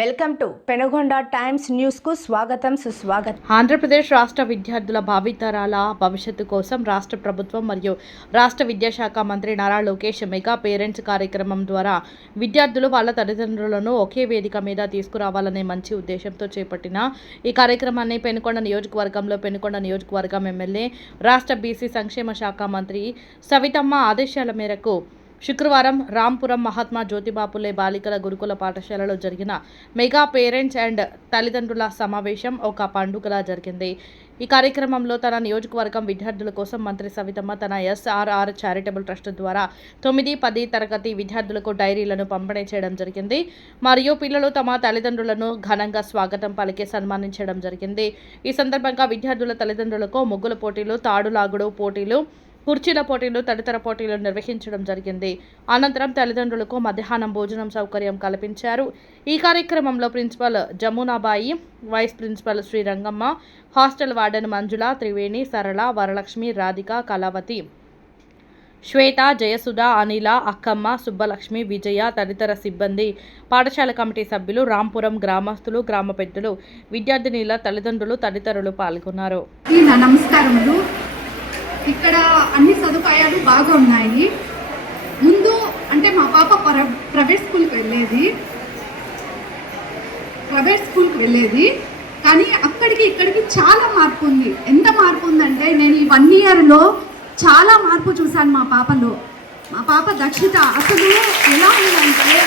Welcome to Penukonda times news కు స్వాగతం సుస్వాగతం. ఆంధ్రప్రదేశ్ రాష్ట్ర విద్యార్థుల భావితరాల భవిష్యత్తు కోసం రాష్ట్ర ప్రభుత్వం మరియు రాష్ట్ర విద్యాశాఖ మంత్రి నారా లోకేష్ మెగా పేరెంట్స్ కార్యక్రమం ద్వారా విద్యార్థులు వాళ్ళ తల్లిదండ్రులను ఒకే వేదిక మీద తీసుకురావాలనే మంచి ఉద్దేశంతో చేపట్టిన ఈ కార్యక్రమాన్ని పెనుకొండ నియోజకవర్గంలో పెనుకొండ నియోజకవర్గం ఎమ్మెల్యే రాష్ట్ర బీసీ సంక్షేమ శాఖ మంత్రి సవితమ్మ ఆదేశాల మేరకు శుక్రవారం రాంపురం మహాత్మా జ్యోతిబాపులే బాలికల గురుకుల పాఠశాలలో జరిగిన మెగా పేరెంట్స్ అండ్ తల్లిదండ్రుల సమావేశం ఒక పండుగలా జరిగింది. ఈ కార్యక్రమంలో తన నియోజకవర్గం విద్యార్థుల కోసం మంత్రి సవితమ్మ తన SRR చారిటబుల్ ట్రస్ట్ ద్వారా 9-10 తరగతి విద్యార్థులకు డైరీలను పంపిణీ చేయడం జరిగింది. మరియు పిల్లలు తమ తల్లిదండ్రులను ఘనంగా స్వాగతం పలికి సన్మానించడం జరిగింది. ఈ సందర్భంగా విద్యార్థుల తల్లిదండ్రులకు ముగ్గుల పోటీలు, తాడులాగుడు పోటీలు, కుర్చీల పోటీలు తదితర పోటీలు నిర్వహించడం జరిగింది. అనంతరం తల్లిదండ్రులకు మధ్యాహ్నం భోజనం సౌకర్యం కల్పించారు. ఈ కార్యక్రమంలో principal Jamunabai, vice principal Srirangamma, hostel warden Manjula, Triveni, Sarala, Varalakshmi, Radhika, Kalavathi, శ్వేత, జయసుధ, అనిల, అక్కమ్మ, సుబ్బలక్ష్మి, విజయ తదితర సిబ్బంది, పాఠశాల కమిటీ సభ్యులు, రాంపురం గ్రామస్తులు, గ్రామ పెద్దలు, విద్యార్థినీల తల్లిదండ్రులు తదితరులు పాల్గొన్నారు. నమస్కారములు. ఇక్కడ అన్ని సదుపాయాలు బాగా ఉన్నాయి. ముందు అంటే మా పాప ప్రైవేట్ స్కూల్కి వెళ్ళేది కానీ అక్కడికి ఇక్కడికి చాలా మార్పు ఉంది. ఎంత మార్పు ఉందంటే నేను ఈ 1 ఇయర్లో చాలా మార్పు చూశాను మా పాపలో. మా పాప దక్షిత అసలు ఎలా ఉందంటే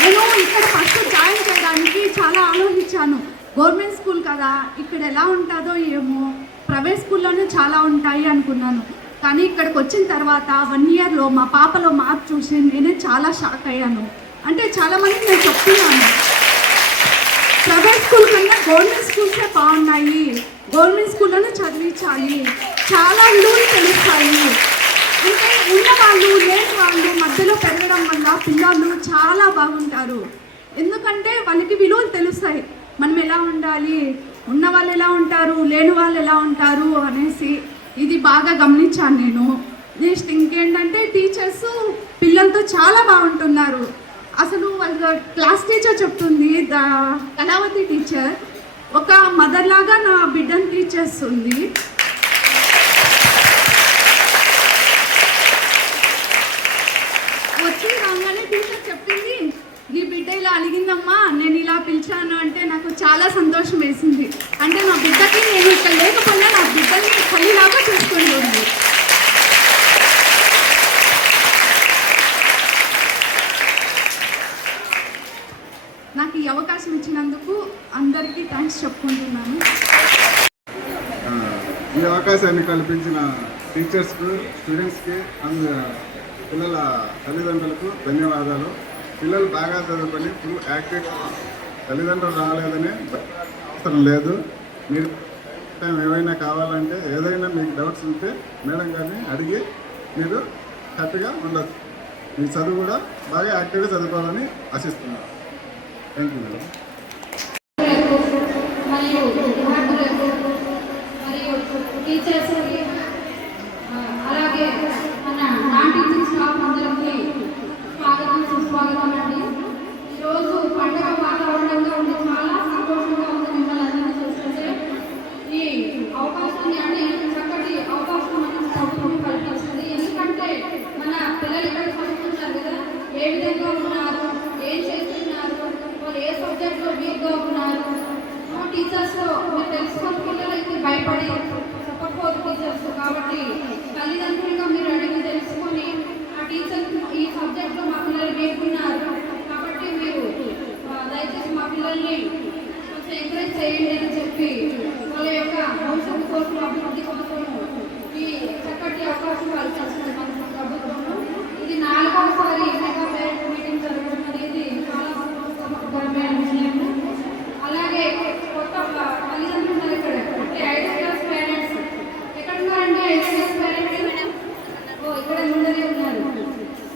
నేను ఇక్కడ ఫస్ట్ జాయిన్ చేయడానికి చాలా ఆలోచించాను. గవర్నమెంట్ స్కూల్ కదా, ఇక్కడ ఎలా ఉంటుందో ఏమో, ప్రైవేట్ స్కూల్లోనే చాలా ఉంటాయి అనుకున్నాను. కానీ ఇక్కడికి వచ్చిన తర్వాత 1 ఇయర్లో మా పాపలో మార్పు చూసి నేనే చాలా షాక్ అయ్యాను. అంటే చాలామందికి నేను చెప్తున్నాను, ప్రైవేట్ స్కూల్ కన్నా గవర్నమెంట్ స్కూల్సే బాగున్నాయి, గవర్నమెంట్ స్కూల్లోనే చదివించాలి, చాలా విలువలు తెలుస్తాయి. అంటే ఉన్నవాళ్ళు లేని వాళ్ళు మధ్యలో పెరగడం వల్ల పిల్లలు చాలా బాగుంటారు. ఎందుకంటే వాళ్ళకి విలువలు తెలుస్తాయి, మనం ఎలా ఉండాలి, ఉన్న వాళ్ళు ఎలా ఉంటారు, లేని వాళ్ళు ఎలా ఉంటారు అనేసి ఇది బాగా గమనించాను నేను. నెక్స్ట్ ఇంకేంటంటే టీచర్స్ పిల్లలతో చాలా బాగుంటున్నారు. అసలు వాళ్ళ క్లాస్ టీచర్ చెప్తుంది, కళావతి టీచర్ ఒక మదర్ లాగా నా బిడ్డను టీచ్ చేస్తుంది. వచ్చి రాగానే టీచర్ చెప్పింది, నీ బిడ్డ ఇలా అలిగిందమ్మా, నేను ఇలా పిలిచాను అంటే నాకు చాలా సంతోషం వేసింది. అంటే నా బిడ్డకి నేను ఇక్కడ లేకపోయినా నా బిడ్డని తల్లిలాగా చూసుకుంటుంది. నాకు ఈ అవకాశం ఇచ్చినందుకు అందరికీ థ్యాంక్స్ చెప్పుకుంటున్నాను. ఈ అవకాశాన్ని కల్పించిన టీచర్స్కు, స్టూడెంట్స్కి, పిల్లల తల్లిదండ్రులకు ధన్యవాదాలు. పిల్లలు బాగా చదువుకొని ఫుల్ యాక్టివ్, తల్లిదండ్రులు రాలేదని అవసరం లేదు. మీరు ఏమైనా కావాలంటే, ఏదైనా మీకు డౌట్స్ ఉంటే మేడం గారిని అడిగి మీరు హ్యాపీగా ఉండొచ్చు. మీ చదువు కూడా బాగా యాక్టివ్గా చదువుకోవాలని ఆశిస్తున్నాను. Thank you madam. అలాగే మన నాన్ టీచింగ్ స్టాఫ్ అందరికీ స్వాగతం సుస్వాగతం అండి. ఈరోజు పండుగ వాతావరణంగా ఉండి చాలా సంతోషంగా ఉంది మిమ్మల్ని అందరినీ చూస్తుంటే. ఈ అవకాశాన్ని అంటే చక్కటి అవకాశం మనం ప్రభుత్వం కల్పిస్తుంది. ఎందుకంటే మన పిల్లలు ఇక్కడ చదువుతున్నారు కదా, ఏ విధంగా ఉన్నారు, ఏం చేస్తున్నారు, వాళ్ళు ఏ సబ్జెక్ట్లో వీక్గా ఉన్నారు, టీచర్స్లో మీరు తెలుసుకొని పిల్లలు అయితే భయపడి చెప్పకపోదు టీచర్స్. కాబట్టి తల్లిదండ్రులుగా మీరు అడిగి తెలుసుకొని ఆ టీచర్ ఈ సబ్జెక్ట్లో మా పిల్లలు వేస్తున్నారు కాబట్టి మీరు దయచేసి మా పిల్లల్ని కొంచెం ఎంకరేజ్ చేయండి అని చెప్పి వాళ్ళ యొక్క భవిష్యత్తు కోసం, అభివృద్ధి కోసం ఈ చక్కటి అవకాశం కల్పిస్తుంది మన ప్రభుత్వంలో. ఇది 4వసారి మెగా పేరెంట్ మీటింగ్ జరగడం అనేది చాలా సంతోషకరమైన విషయము. అలాగే కొత్త తల్లిదండ్రులు ఉన్నారు ఇక్కడ. అంటే 5th క్లాస్ పేరెంట్స్ ఎక్కడ ఉన్నారండి? 5th క్లాస్ పేరెంట్స్ ఇక్కడ ముందరే ఉన్నారు.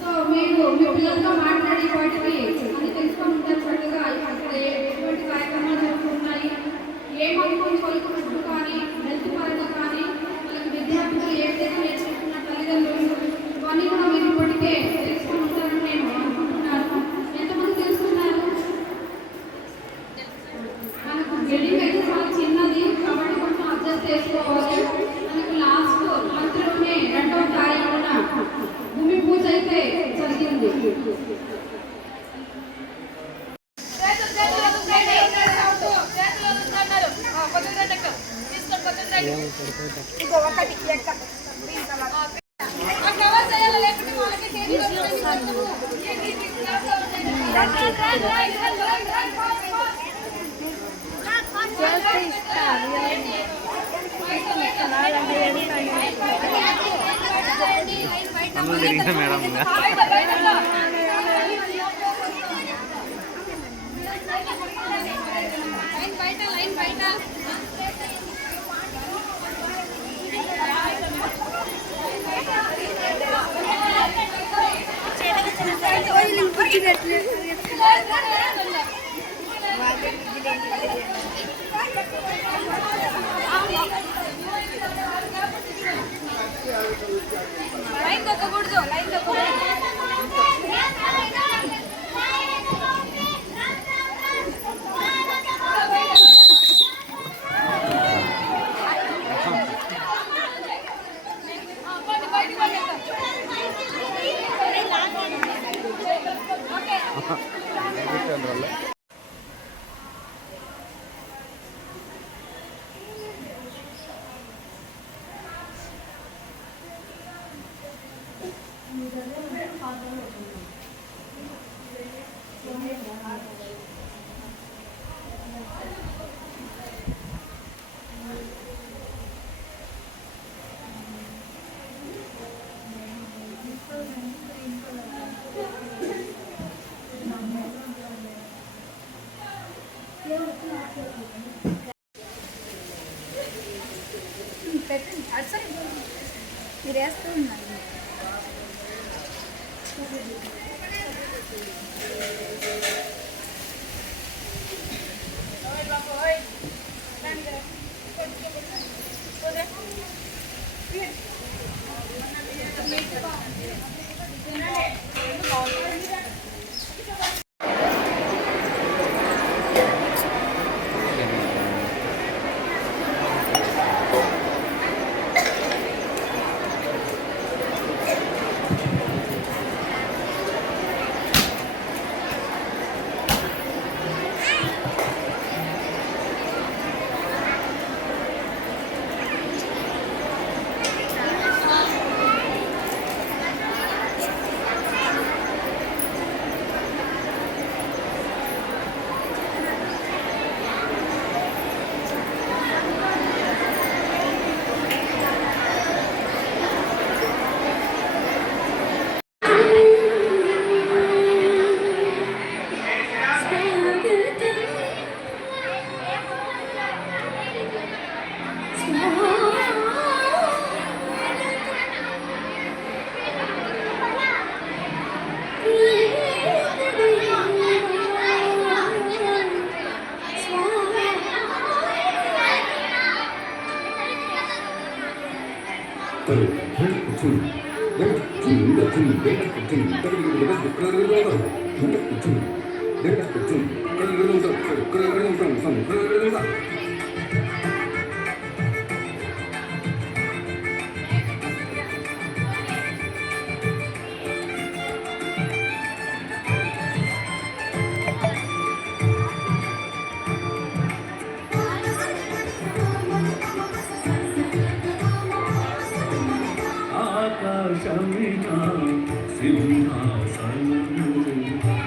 సో మీరు మీ పిల్లలతో మాట్లాడి వాటికి అన్ని తెలుసుకొని ఉంటారు చక్కగా. ఇక్కడ ఎటువంటి కార్యక్రమాలు జరుగుతున్నాయి, ఏమనుకోని వాళ్ళకి ఫుడ్ కానీ, హెల్త్ పరంగా కానీ, వాళ్ళకి విద్యార్థులు ఏ విధంగా నేర్చుకుంటున్న తల్లిదండ్రులు ఇవన్నీ కూడా మీరు ఇప్పటికే తెలుసుకొని ఉంటారని నేను అనుకుంటున్నాను. ఎంతమంది తెలుసుకున్నారు? మేడం మీరు వేస్తూ ఉన్నారు. ఆకాశమినా సింహాసనము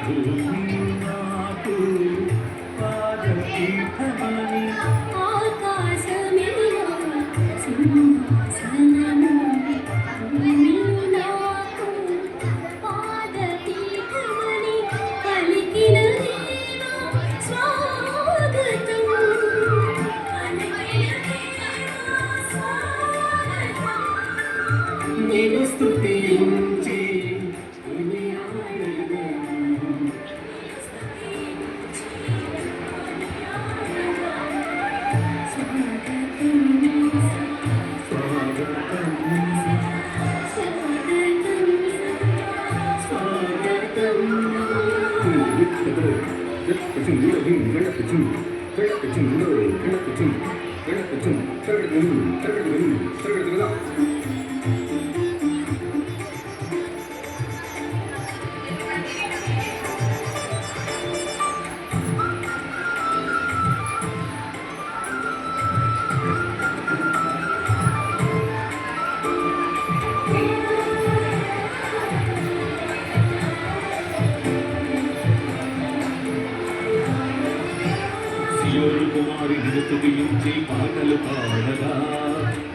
భూమి నాకు పాదపీఠమని ఆకాశమేనా సింహాసనము భూమి నాకు పాదపీఠమని పలికిన దేవా స్వాగతం. నేను స్తుతించి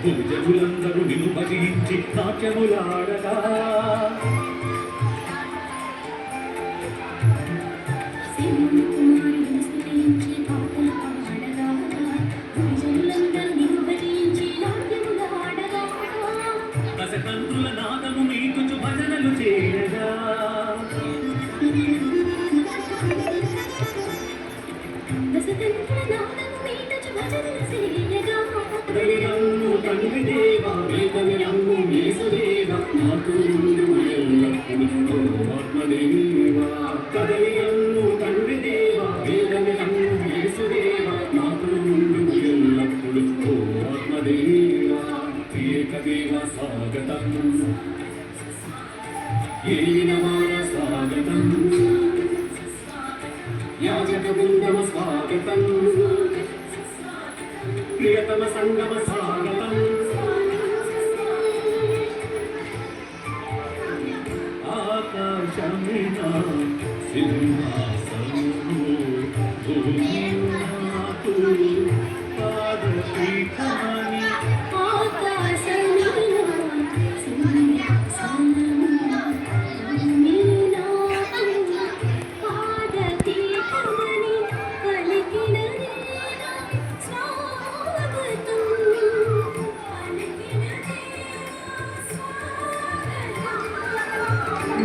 భుజములందరూ నిన్ను భజించి నాట్యములాడగా దశతంత్రుల నాదము మీకుచు భజనలు చేయగా కదలిరమ్ము తండ్రి దేవా వేదవిరమ్ము యేసుదేవా నాకు ముందు ఎల్లప్పుడూ ఆత్మదేవా కదలిరమ్ము తండ్రి దేవా వేదవిరమ్ము యేసుదేవా నాకు ముందు ఎల్లప్పుడూ ఆత్మదేవా ఏకదేవ స్వాగతం ఏనమాన స్వాగతం యాజక బృందమ స్వాగతం ప్రియతమ సంగమ స్వాగతం ఆకాశమిన సింహాసనము భూమినాకు పాదపీఠమని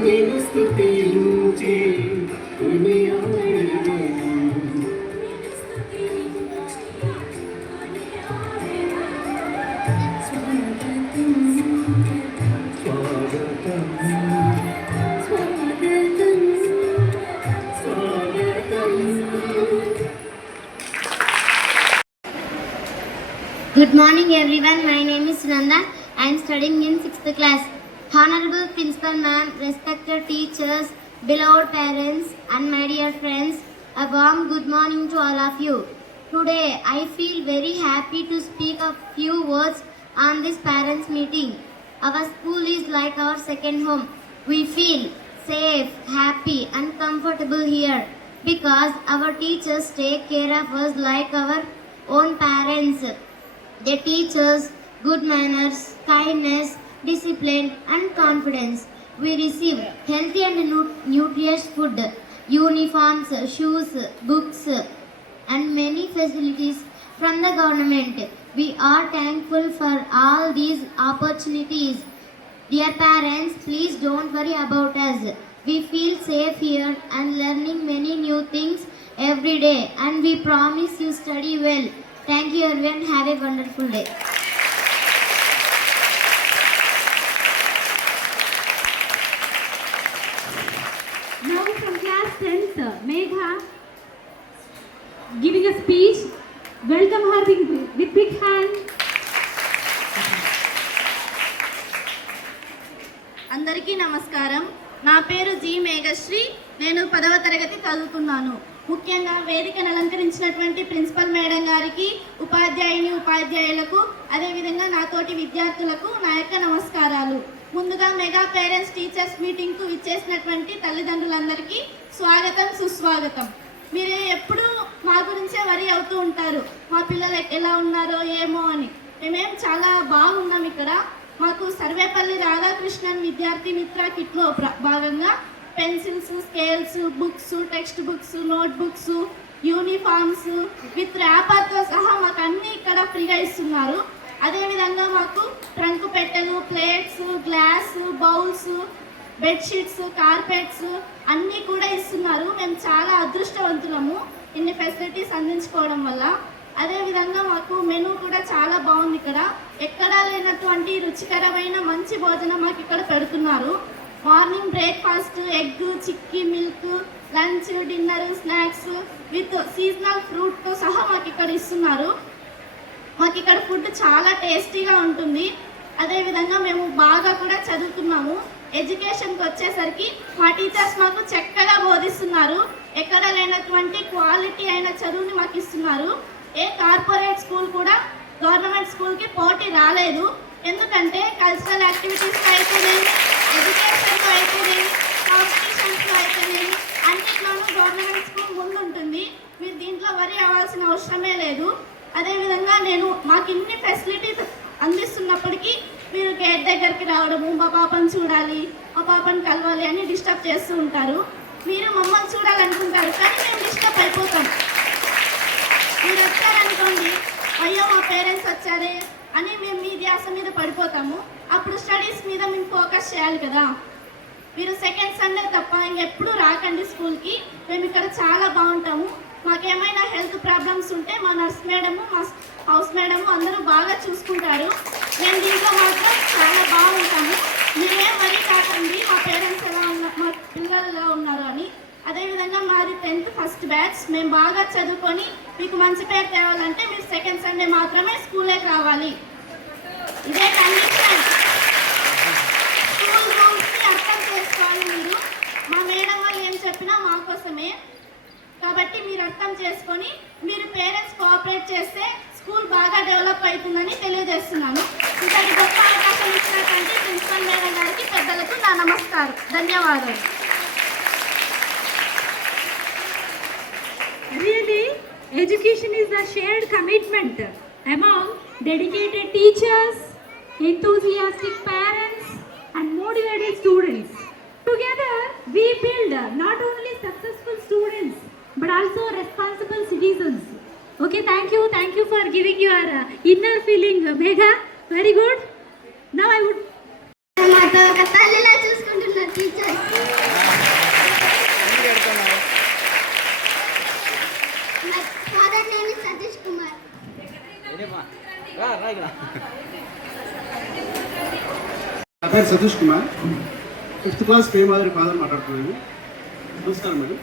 నేను స్తుతించి కొనియాడెదను. స్వాగతం స్వాగతం. Good morning everyone, my name is Nanda. I am studying in 6th class. Honorable Principal Ma'am, respected teachers, beloved parents and my dear friends, a warm good morning to all of you. Today I feel very happy to speak a few words on this parents meeting. Our school is like our second home. We feel safe, happy and comfortable here because our teachers take care of us like our own parents. They teach us good manners, kindness, discipline and confidence. We receive healthy and nutritious food, uniforms, shoes, books and many facilities from the government. We are thankful for all these opportunities. Dear parents, please don't worry about us. We feel safe here and learning many new things every day and we promise you study well. Thank you everyone. Have a wonderful day. Now from class 10th, Megha giving a speech. Welcome her with big hand. అందరికీ నమస్కారం. నా పేరు G Meghashree. నేను 10వ తరగతి చదువుతున్నాను. ముఖ్యంగా వేదికను అలంకరించినటువంటి ప్రిన్సిపల్ మేడం గారికి, ఉపాధ్యాయులకు, అదేవిధంగా నాతోటి విద్యార్థులకు నా యొక్క నమస్కారాలు. ముందుగా మెగా పేరెంట్స్ టీచర్స్ మీటింగ్కు ఇచ్చేసినటువంటి తల్లిదండ్రులందరికీ స్వాగతం, సుస్వాగతం. మీరు ఎప్పుడూ మా గురించే వరి అవుతూ ఉంటారు, మా పిల్లలు ఎలా ఉన్నారో ఏమో అని. మేమేం చాలా బాగున్నాం ఇక్కడ. మాకు సర్వేపల్లి రాధాకృష్ణన్ విద్యార్థి మిత్ర కిట్లో భాగంగా pencils, scales, books, text books, note books, uniforms with ర్యాపర్తో సహా మాకు అన్నీ ఇక్కడ ఫ్రీగా ఇస్తున్నారు. అదేవిధంగా మాకు ట్రంక్ పెట్టెలు, plates, glass, bowls, bedsheets, carpets అన్నీ కూడా ఇస్తున్నారు. మేము చాలా అదృష్టవంతులము ఇన్ని ఫెసిలిటీస్ అందించుకోవడం వల్ల. అదేవిధంగా మాకు మెనూ కూడా చాలా బాగుంది. ఇక్కడ ఎక్కడా లేనటువంటి రుచికరమైన మంచి భోజనం మాకు ఇక్కడ పెడుతున్నారు. Morning breakfast, egg, chikki, milk, lunch, dinner, snacks with seasonal ఫ్రూట్తో సహా మాకు ఇక్కడ ఇస్తున్నారు. మాకు ఇక్కడ ఫుడ్ చాలా టేస్టీగా ఉంటుంది. అదేవిధంగా మేము బాగా కూడా చదువుతున్నాము. ఎడ్యుకేషన్కి వచ్చేసరికి మా టీచర్స్ మాకు చక్కగా బోధిస్తున్నారు. ఎక్కడ లేనటువంటి క్వాలిటీ అయిన చదువుని మాకు ఇస్తున్నారు. ఏ కార్పొరేట్ స్కూల్ కూడా గవర్నమెంట్ స్కూల్కి పోటీ రాలేదు. ఎందుకంటే కల్చరల్ యాక్టివిటీస్లో అయితేనేమి, ఎడ్యుకేషన్లో అయితేనేమి, కాంపిటీషన్స్లో అయితేనేమి అన్నిట్లోనూ గవర్నమెంట్ స్కూల్ ముందుంటుంది. మీరు దీంట్లో వరి అవ్వాల్సిన అవసరమే లేదు. అదేవిధంగా మాకు ఇన్ని ఫెసిలిటీస్ అందిస్తున్నారు. దగ్గరికి రావడము, మా పాపను చూడాలి, మా పాపను కలవాలి అని డిస్టర్బ్ చేస్తూ ఉంటారు. మీరు మమ్మల్ని చూడాలనుకుంటారు, కానీ మేము డిస్టర్బ్ అయిపోతాం. మీరు వచ్చారనుకోండి, అయ్యో మా పేరెంట్స్ వచ్చారే అని మేము మీ ధ్యాస మీద పడిపోతాము. అప్పుడు స్టడీస్ మీద మేము ఫోకస్ చేయాలి కదా. మీరు సెకండ్ సండే తప్ప ఇంకెప్పుడు రాకండి స్కూల్కి. మేము ఇక్కడ చాలా బాగుంటాము. మాకేమైనా హెల్త్ ప్రాబ్లమ్స్ ఉంటే మా నర్స్ మేడము, మా హౌస్ మేడము అందరూ బాగా చూసుకుంటారు. మేము దీంట్లో మాత్రం చాలా బాగుంటాము. మీరేం వరీ కాకండి మా పేరెంట్స్ ఎలా ఉన్నారు, మా పిల్లలు ఎలా ఉన్నారు అని. అదేవిధంగా మాది 10th ఫస్ట్ బ్యాచ్. మేము బాగా చదువుకొని మీకు మంచి పేరు తేవాలంటే మీరు సెకండ్ సండే మాత్రమే స్కూల్కి రావాలి. ఇదే కండిషన్. స్కూల్ రూల్స్ని అర్థం చేసుకోవాలి మీరు. మా మేడం వాళ్ళు ఏం చెప్పినా మా కోసమే, కాబట్టి మీరు అర్థం చేసుకొని మీరు పేరెంట్స్ కోఆపరేట్ చేస్తే స్కూల్ బాగా డెవలప్ అవుతుందని తెలియజేస్తున్నాను. ఇంతటి గొప్ప అవకాశం ఇచ్చినటువంటి ప్రిన్సిపల్ మేడం గారికి, పెద్దలకు నా నమస్కారం, ధన్యవాదాలు. Really, education is a shared commitment among dedicated teachers, enthusiastic parents, and motivated students. Together, we build not only successful students but also responsible citizens. Okay, thank you for giving your inner feeling, Megha. Very good. Now I would. మాతో ఒక తల్లిలా చూసుకుంటున్నారు teachers. My father name is Satish Kumar. నా పేరు Satish Kumar, 5th class Premadari father మాట్లాడుతున్నాను. నమస్కారం madam.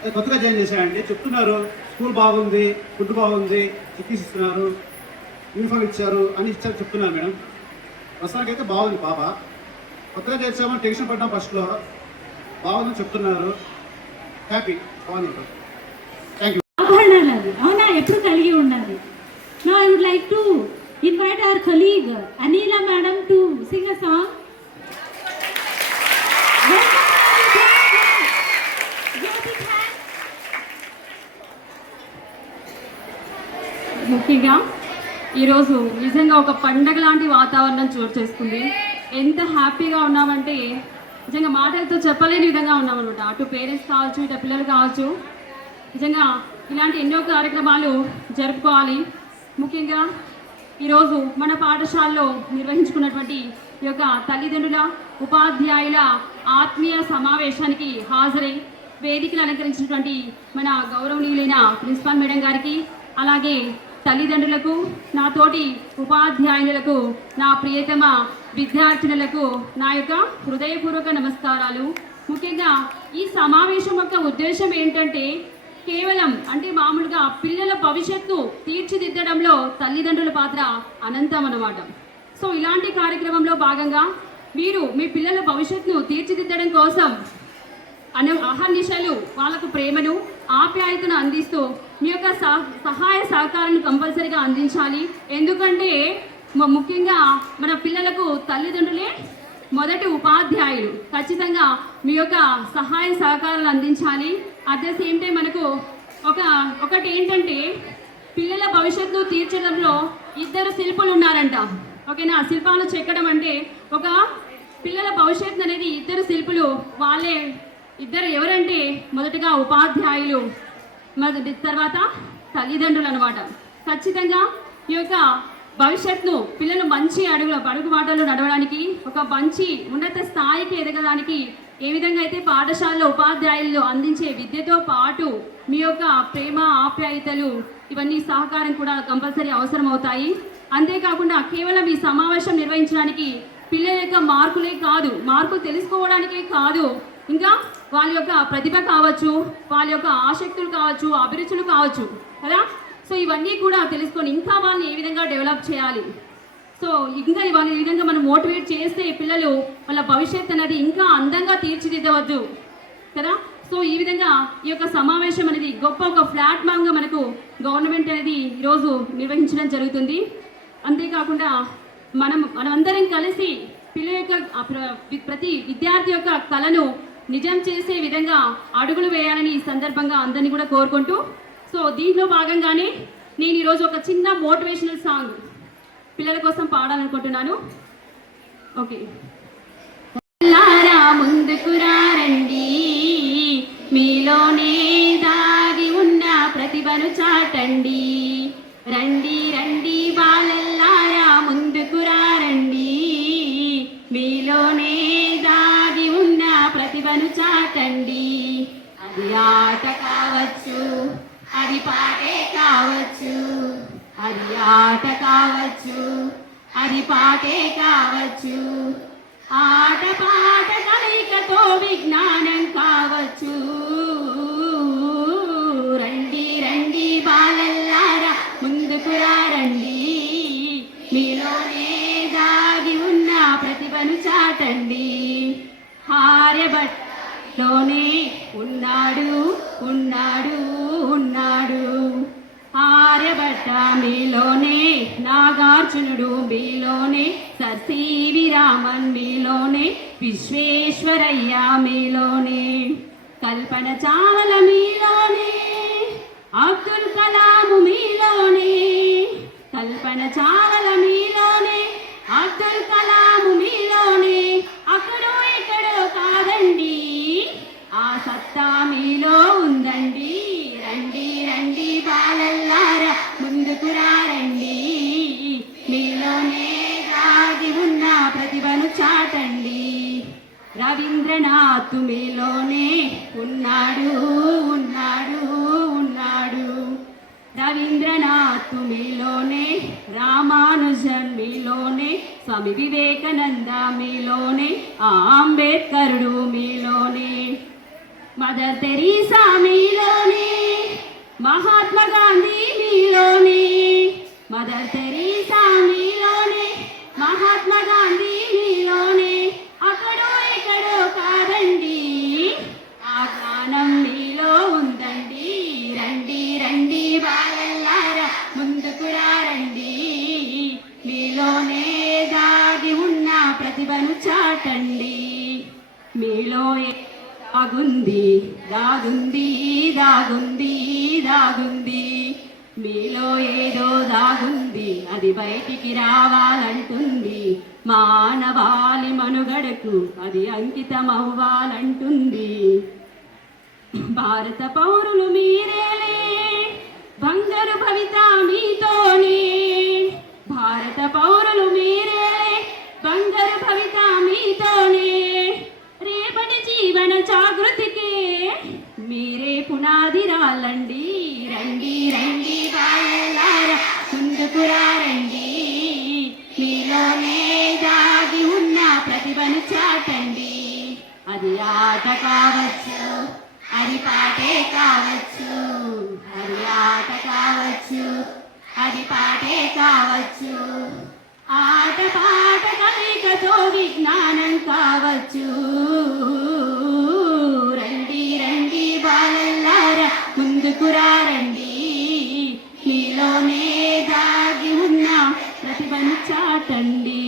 అది కొత్తగా జాయిన్ చేశానండి. చెప్తున్నారు స్కూల్ బాగుంది, ఫుడ్ బాగుంది, చిక్కీస్ ఇస్తున్నారు, యూనిఫామ్ ఇచ్చారు అని చెప్తున్నారు మేడం. ప్రస్తుతానికైతే బాగుంది పాప. కొత్తగా చేసామని టెన్షన్ పడ్డాం ఫస్ట్లో. బాగుందని చెప్తున్నారు. హ్యాపీ, బాగుంది మేడం. Thank you. ఆభరణాలు అవునా ఎప్పుడు కలిగి ఉండాలి. Now I would like to invite our colleague Anila madam to sing a song. ముఖ్యంగా ఈరోజు నిజంగా ఒక పండగ లాంటి వాతావరణం చోటు చేసుకుంది. ఎంత హ్యాపీగా ఉన్నామంటే నిజంగా మాటలతో చెప్పలేని విధంగా ఉన్నామన్నమాట. అటు పేరెంట్స్ కావచ్చు, ఇటు పిల్లలు కావచ్చు. నిజంగా ఇలాంటి ఎన్నో కార్యక్రమాలు జరుపుకోవాలి. ముఖ్యంగా ఈరోజు మన పాఠశాలలో నిర్వహించుకున్నటువంటి ఈ యొక్క తల్లిదండ్రుల, ఉపాధ్యాయుల ఆత్మీయ సమావేశానికి హాజరై వేదికలు అలంకరించినటువంటి మన గౌరవనీయులైన ప్రిన్సిపాల్ మేడం గారికి, అలాగే తల్లిదండ్రులకు, నా తోటి ఉపాధ్యాయులకు, నా ప్రియతమ విద్యార్థినులకు నా యొక్క హృదయపూర్వక నమస్కారాలు. ముఖ్యంగా ఈ సమావేశం యొక్క ఉద్దేశం ఏంటంటే కేవలం అంటే మామూలుగా పిల్లల భవిష్యత్తు తీర్చిదిద్దడంలో తల్లిదండ్రుల పాత్ర అనంతం అన్నమాట. సో ఇలాంటి కార్యక్రమంలో భాగంగా మీరు మీ పిల్లల భవిష్యత్తును తీర్చిదిద్దడం కోసం అహర్నిశలు వాళ్ళకు ప్రేమను, ఆప్యాయతను అందిస్తూ మీ యొక్క సహాయ సహకారాన్ని కంపల్సరీగా అందించాలి. ఎందుకంటే ముఖ్యంగా మన పిల్లలకు తల్లిదండ్రులే మొదటి ఉపాధ్యాయులు. ఖచ్చితంగా మీ యొక్క సహాయ సహకారాలు అందించాలి. అట్ ద సేమ్ టైం మనకు ఒకటి ఏంటంటే పిల్లల భవిష్యత్తును తీర్చడంలో 2 శిల్పులు ఉన్నారంట. ఓకేనా? శిల్పాలు చెక్కడం అంటే ఒక పిల్లల భవిష్యత్తు అనేది 2 శిల్పులు. వాళ్ళే 2 ఎవరంటే మొదటగా ఉపాధ్యాయులు, తర్వాత తల్లిదండ్రులు అనమాట. ఖచ్చితంగా ఈ యొక్క భవిష్యత్తును పిల్లలు మంచి అడుగు బాటలో నడవడానికి, ఒక మంచి ఉన్నత స్థాయికి ఎదగడానికి ఏ విధంగా అయితే పాఠశాలలో ఉపాధ్యాయులు అందించే విద్యతో పాటు మీ యొక్క ప్రేమ, ఆప్యాయతలు, ఇవన్నీ సహకారం కూడా కంపల్సరీ అవసరం అవుతాయి. అంతేకాకుండా కేవలం ఈ సమావేశం నిర్వహించడానికి పిల్లల యొక్క మార్కులే కాదు, మార్కులు తెలుసుకోవడానికే కాదు, ఇంకా వాళ్ళ యొక్క ప్రతిభ కావచ్చు, వాళ్ళ యొక్క ఆసక్తులు కావచ్చు, అభిరుచులు కావచ్చు కదా. సో ఇవన్నీ కూడా తెలుసుకొని ఇంకా వాళ్ళని ఏ విధంగా డెవలప్ చేయాలి, సో ఇంకా వాళ్ళని ఈ విధంగా మనం మోటివేట్ చేస్తే పిల్లలు వాళ్ళ భవిష్యత్తు అనేది ఇంకా అందంగా తీర్చిదిద్దవచ్చు కదా. సో ఈ విధంగా ఈ యొక్క సమావేశం అనేది గొప్ప ఒక ప్లాట్ఫామ్గా మనకు గవర్నమెంట్ అనేది ఈరోజు నిర్వహించడం జరుగుతుంది. అంతేకాకుండా మనమందరం కలిసి పిల్లల యొక్క ప్రతి విద్యార్థి యొక్క కళను నిజం చేసే విధంగా అడుగులు వేయాలని ఈ సందర్భంగా అందరినీ కూడా కోరుకుంటూ, సో దీంట్లో భాగంగానే నేను ఈరోజు ఒక చిన్న మోటివేషనల్ సాంగ్ పిల్లల కోసం పాడాలనుకుంటున్నాను. ఓకే. పిల్లలారా ముందుకు రండి, మీలోనే దాగి ఉన్న ప్రతిభను చాటండి. రండి రండి బాలల్లారా ముందుకు రండి, మీలోనే దాగి ఉన్న ప్రతిభను చాటండి. అది ఆట కావచ్చు, అది పాటే కావచ్చు, అది ఆట కావచ్చు, అది పాటే కావచ్చు, ఆట పాట కలయికతో విజ్ఞానం కావచ్చు. రండి రండి బాలల్లారా ముందుకు రండి, మీలోనే దాగి ఉన్న ప్రతిభను చాటండి. ఆర్యభట్టలోనే ఉన్నాడు ఉన్నాడు ఉన్నాడు, ఆర్యభట్ట మీలోనే, నాగార్జునుడు మీలోనే, సర్ సివి రామన్ మీలోనే, విశ్వేశ్వరయ్య మీలోనే, కల్పన చావల మీలోనే, అబ్దుల్ కలాం మీలోనే, కల్పన చావల మీలోనే, అబ్దుల్ కలాం మీలోనే, అక్కడో ఎక్కడో కాదండి, ఆ సత్తా మీలో ఉందండి. రండి రండి బాలల్లారా ముందుకు రండి, మీలోనే దాగి ఉన్న ప్రతిభను చాటండి. రవీంద్రనాథ్ మీలోనే ఉన్నాడు ఉన్నాడు ఉన్నాడు, రవీంద్రనాథ్ మీలోనే, రామానుజన్ మీలోనే, స్వామి వివేకానంద మీలోనే, అంబేద్కరుడు మీలోనే, మదర్ తెరీసా మీలోనే, మహాత్మా గాంధీ మీలోనే, మదర్ తెరీసా మీలోనే, మహాత్మా గాంధీ మీలోనే, అక్కడో ఎక్కడో కాదండి, ఆ జ్ఞానం మీలో ఉందండి. రండి రండి బాలల్లారా ముందుకు రండి, మీలోనే దాగి ఉన్న ప్రతిభను చాటండి. మీలో దాగుంది దాగుంది దాగుంది దాగుంది, మీలో ఏదో దాగుంది, అది బయటికి రావాలంటుంది. మానవాళి మనుగడకు అది అంకితం అవ్వాలంటుంది. భారత పౌరులు మీరేలే, బంగారు భవిత మీతోనే, భారత పౌరులు మీరేలే, బంగారు భవిత మీతోనే, రేపటి జీవన జాగృతికే మీరే పునాది రాలండి. రండి రండి బాలలారా ముందుకు రండి, మీలోనే దాగి ఉన్న ప్రతిభను చాటండి. అది ఆట కావచ్చు, అది పాటే కావచ్చు, అది ఆట కావచ్చు, అది పాటే కావచ్చు, ఆట పాట కలయికతో విజ్ఞానం కావచ్చు. రండి రండి బాలల్లారా ముందుకు రండి, మీలోనే దాగి ఉన్న ప్రతిభను చాటండి.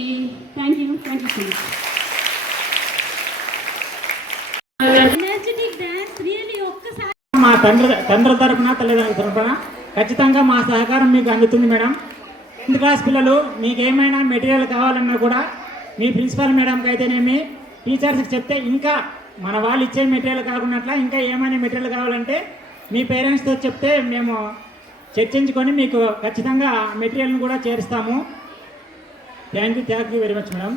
Thank you so much. మా తండ్రి తరపున తల్లిదండ్రుల తరపున ఖచ్చితంగా మా సహకారం మీకు అందుతుంది మేడం. 10th క్లాస్ పిల్లలు మీకు ఏమైనా మెటీరియల్ కావాలన్నా కూడా మీ ప్రిన్సిపల్ మేడంకి అయితేనేమి, టీచర్స్కి చెప్తే ఇంకా మన వాళ్ళు ఇచ్చే మెటీరియల్ కాకుండా ఇంకా ఏమైనా మెటీరియల్ కావాలంటే మీ పేరెంట్స్తో చెప్తే మేము చర్చించుకొని మీకు ఖచ్చితంగా మెటీరియల్ని కూడా చేరుస్తాము. Thank you very much madam.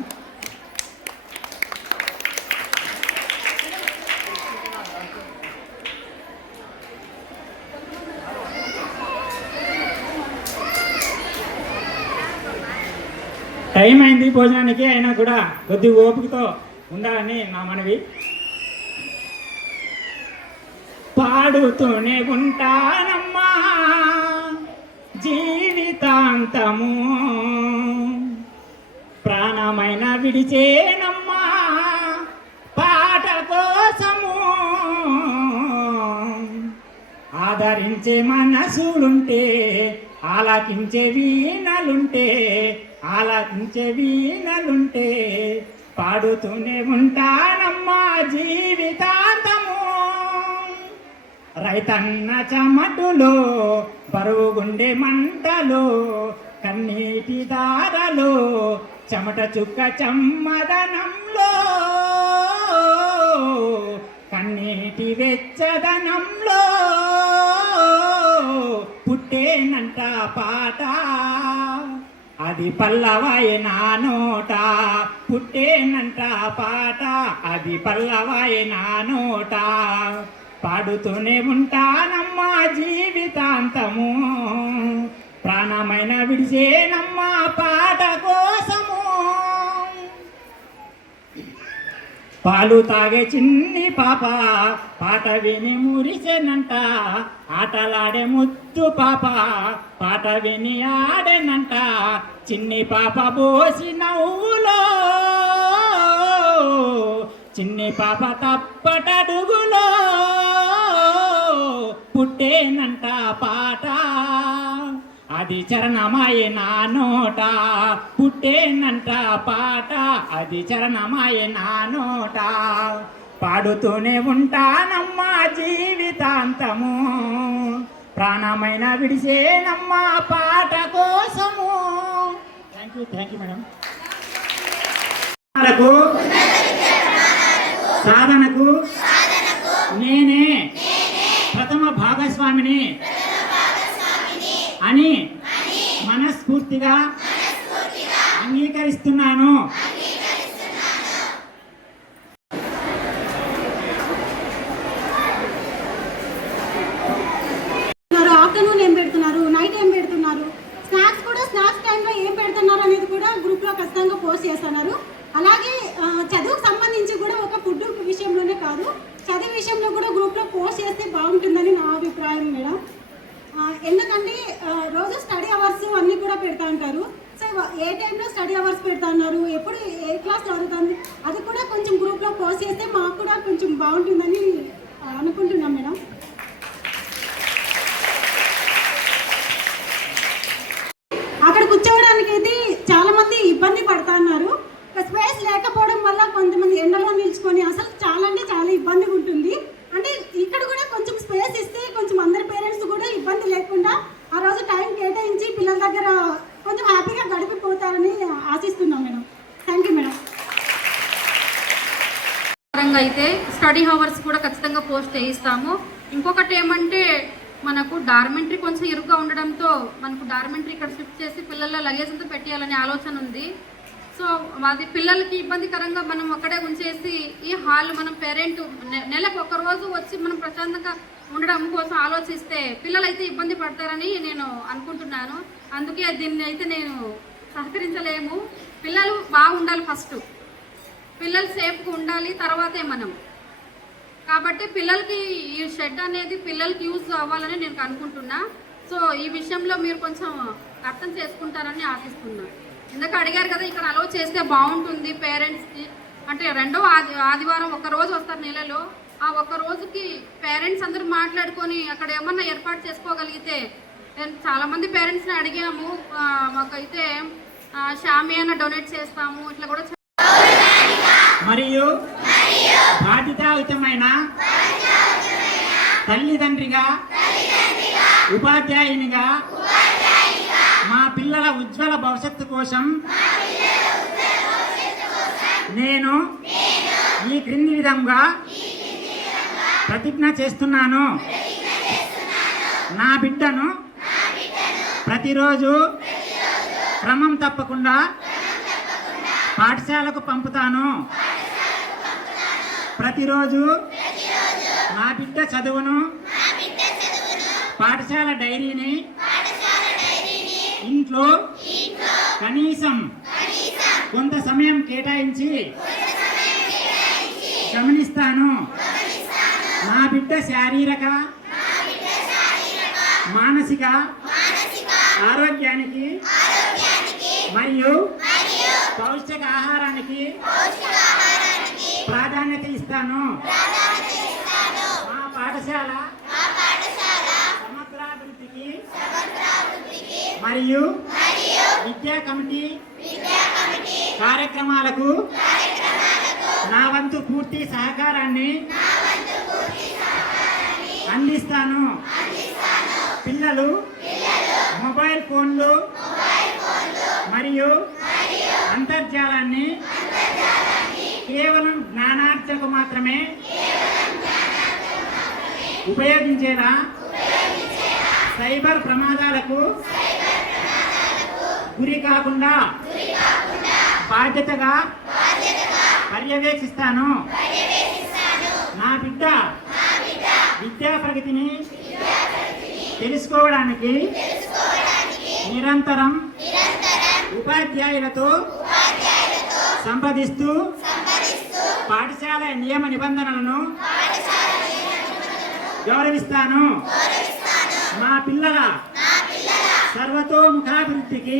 Time అయింది భోజనానికి, అయినా కూడా కొద్ది ఓపికతో ఉండాలని నా మనవి. పాడుతూనే ఉంటానమ్మా జీవితాంతము, ప్రాణమైన విడిచేనమ్మా పాట కోసము, ఆదరించే మనసులుంటే ఆలకించే వీణలుంటే, ఆలకించే వీణలుంటే పాడుతూనే ఉంటానమ్మా జీవితాంతము. రైతన్న చెమటులో బరువు గుండె మంటలో కన్నీటి దారలో చెమట చుక్క చమ్మదనంలో కన్నీటి వెచ్చదనంలో పుట్టేనంట పాట అది పల్లవాయే నా నోట పుట్టేనంట పాట అది పల్లవాయే నా నోట పాడుతూనే ఉంటానమ్మా జీవితాంతము ప్రాణమైన విడిచేనమ్మా పాట కోసము పాలు తాగే చిన్ని పాప పాట విని మురిసేనంట ఆటలాడే ముద్దు పాప పాట విని ఆడేనంట చిన్ని పాప బోసి నవ్వులో చిన్ని పాప తప్పటడుగులో పుట్టేనంట పాట అది చరణమాయే నా నోట పుట్టేనంట పాట అది చరణమాయే నా నోట పాడుతూనే ఉంటానమ్మా జీవితాంతము ప్రాణమైన విడిసేనమ్మా పాట కోసము. Thank you madam. సాధనకు నేనే ప్రథమ భాగస్వామిని అని మనస్ఫూర్తిగా అంగీకరిస్తున్నాను. ఆఫ్టర్నూన్ ఏం పెడుతున్నారు, నైట్ ఏం పెడుతున్నారు, స్నాక్స్ కూడా స్నాక్స్ టైంలో ఏం పెడుతున్నారు అనేది కూడా గ్రూప్లో ఖచ్చితంగా పోస్ట్ చేస్తున్నారు. అలాగే చదువుకు సంబంధించి కూడా ఒక ఫుడ్ విషయంలోనే కాదు, చదువు విషయంలో కూడా గ్రూప్లో పోస్ట్ చేస్తే బాగుంటుందని నా అభిప్రాయం మేడం. ఎందుకంటే రోజు స్టడీ అవర్స్ అన్నీ కూడా పెడతా ఉంటారు. సో ఏ టైంలో స్టడీ అవర్స్ పెడతా ఉన్నారు, ఎప్పుడు ఏ క్లాస్ జరుగుతుంది, అది కూడా కొంచెం గ్రూప్లో పోస్ట్ చేస్తే మాకు కూడా కొంచెం బాగుంటుందని అనుకుంటున్నాం మేడం. అక్కడ కూర్చోవడానికి అయితే చాలామంది ఇబ్బంది పడతా ఉన్నారు. స్పేస్ లేకపోవడం వల్ల కొంతమంది ఎండలో నిల్చుకొని అసలు చాలా అంటే చాలా ఇబ్బందిగా ఉంటుంది. అంటే ఇక్కడ కూడా కొంచెం స్పేస్ ఇస్తే కొంచెం అందరి పేరెంట్స్ కూడా ఇబ్బంది లేకుండా ఆ రోజు టైం కేటాయించి పిల్లల దగ్గర కొంచెం హ్యాపీగా గడిపిపోతారని ఆశిస్తున్నాం మేడం. Thank you madam. అయితే స్టడీ అవర్స్ కూడా ఖచ్చితంగా పోస్ట్ చేయిస్తాము. ఇంకొకటి ఏమంటే మనకు డార్మెంటరీ కొంచెం ఇరుగ్గా ఉండడంతో మనకు డార్మెంటరీ ఇక్కడ షిఫ్ట్ చేసి పిల్లల లగేజ్ అంతా పెట్టేయాలనే ఆలోచన ఉంది. సో అది పిల్లలకి ఇబ్బందికరంగా మనం అక్కడే ఉంచేసి ఈ హాల్ మనం పేరెంట్ నెలకు ఒకరోజు వచ్చి మనం ప్రశాంతంగా ఉండడం కోసం ఆలోచిస్తే పిల్లలైతే ఇబ్బంది పడతారని నేను అనుకుంటున్నాను. అందుకే దీన్ని అయితే నేను సహకరించలేము. పిల్లలు బాగుండాలి, ఫస్ట్ పిల్లలు సేఫ్గా ఉండాలి, తర్వాతే మనం. కాబట్టి పిల్లలకి ఈ షెడ్ అనేది పిల్లలకి యూజ్ అవ్వాలని నేను అనుకుంటున్నా. సో ఈ విషయంలో మీరు కొంచెం అర్థం చేసుకుంటారని ఆశిస్తున్నాను. ఇందాక అడిగారు కదా, ఇక్కడ అలౌ చేస్తే బాగుంటుంది పేరెంట్స్కి అంటే రెండో ఆదివారం ఒక రోజు వస్తారు నెలలో. ఆ ఒక్క రోజుకి పేరెంట్స్ అందరూ మాట్లాడుకొని అక్కడ ఏమన్నా ఏర్పాటు చేసుకోగలిగితే, చాలామంది పేరెంట్స్ని అడిగాము, మాకైతే షామియానా డొనేట్ చేస్తాము ఇట్లా కూడా. మరియు బాధ్యతాయుతమైన తల్లిదండ్రిగా ఉపాధ్యాయునిగా మా పిల్లల ఉజ్వల భవిష్యత్తు కోసం నేను ఈ క్రింది విధంగా ప్రతిజ్ఞ చేస్తున్నాను. నా బిడ్డను ప్రతిరోజు క్రమం తప్పకుండా పాఠశాలకు పంపుతాను. ప్రతిరోజు నా బిడ్డ చదువును, పాఠశాల డైరీని ఇంట్లో కనీసం కొంత సమయం కేటాయించి గమనిస్తాను. నా బిడ్డ శారీరక మానసిక ఆరోగ్యానికి మరియు పౌష్టిక ఆహారానికి ప్రాధాన్యత ఇస్తాను. మా పాఠశాల సమగ్రాభివృద్ధికి మరియు విద్యా కమిటీ కార్యక్రమాలకు నా వంతు పూర్తి సహకారాన్ని అందిస్తాను. పిల్లలు మొబైల్ ఫోన్లు మరియు అంతర్జాలాన్ని కేవలం జ్ఞానార్జనకు మాత్రమే ఉపయోగించేలా సైబర్ ప్రమాదాలకు గురి కాకుండా బాధ్యతగా పర్యవేక్షిస్తాను. నా బిడ్డ విద్యా ప్రగతిని తెలుసుకోవడానికి నిరంతరం ఉపాధ్యాయులతో సంప్రదిస్తూ పాఠశాల నియమ నిబంధనలను గౌరవిస్తాను. మా పిల్లల సర్వతోముఖాభివృద్ధికి